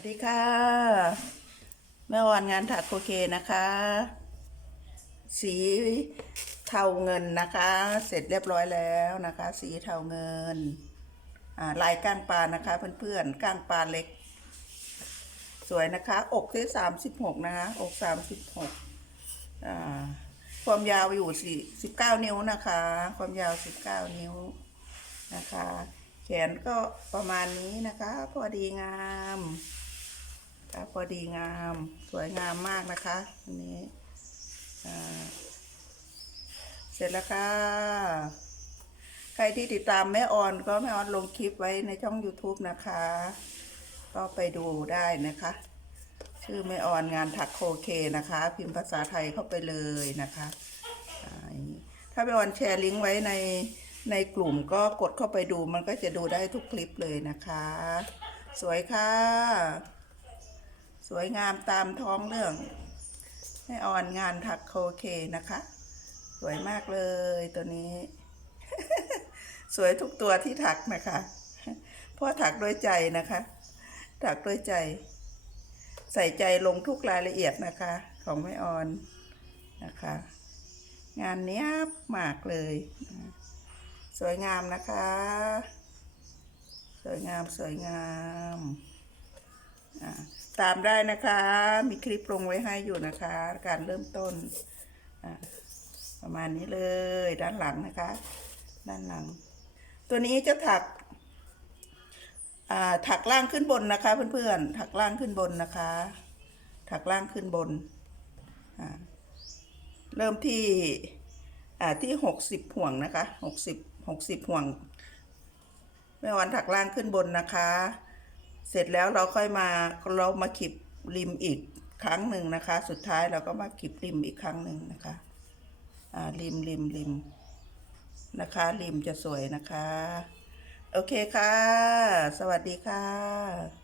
วัสดีค่ะ แม่วันงานถักโคเคนะคะ สีเทาเงินนะคะ เสร็จเรียบร้อยแล้วนะคะ สีเทาเงินอ่าลายก้างปลานะคะ เพื่อนๆก้างปลาเล็ก สวยนะคะ อกที่สามสิบหกนะคะ อกสามสิบหกอ่าความยาวอยู่สี่สิบเก้านิ้วนะคะ ความยาวสิบเก้านิ้วนะคะแขนก็ประมาณนี้นะคะ พอดีงาม ค่ะพอดีงามสวยงามมากนะคะอันนี้อ่เสร็จแล้วค่ะ ใครที่ติดตามแม่ออนก็แม่ออนลงคลิปไว้ในช่อง YouTube นะคะ ก็ไปดูได้นะคะ ชื่อแม่ออนงานถักโคเคนะคะ พิมพ์ภาษาไทยเข้าไปเลยนะคะถ้าแม่ออนแชร์ลิงก์ไว้ในในกลุ่มก็กดเข้าไปดูมันก็จะดูได้ทุกคลิปเลยนะคะ สวยค่ะ สวยงามตามท้องเรื่องแม่ออนงานถักโคเคนะคะ สวยมากเลยตัวนี้ สวยทุกตัวที่ถักนะคะพราะถักด้วยใจนะคะ ถักด้วยใจ ใส่ใจลงทุกรายละเอียดนะคะ ของแม่ออนนะคะ งานเนี้ยมากเลย สวยงามนะคะ สวยงามสวยงาม ตามได้นะคะ มีคลิปลงไว้ให้อยู่นะคะ การเริ่มต้น ประมาณนี้เลย ด้านหลังนะคะ ด้านหลัง ตัวนี้จะถักถักล่างขึ้นบนนะคะ เพื่อนๆ ถักล่างขึ้นบนนะคะ ถักล่างขึ้นบน เริ่มที่ที่หกสิบห่วงนะคะหกสิบหกสิบห่วงแม่วันถักล่างขึ้นบนนะคะ เสร็จแล้วเราค่อยมาเรามาขีดริมอีกครั้งหนึ่งนะคะ สุดท้ายเราก็มาขีดริมอีกครั้งหนึ่งนะคะอ่าริมริมริมนะคะ ริมจะสวยนะคะ โอเคค่ะ สวัสดีค่ะ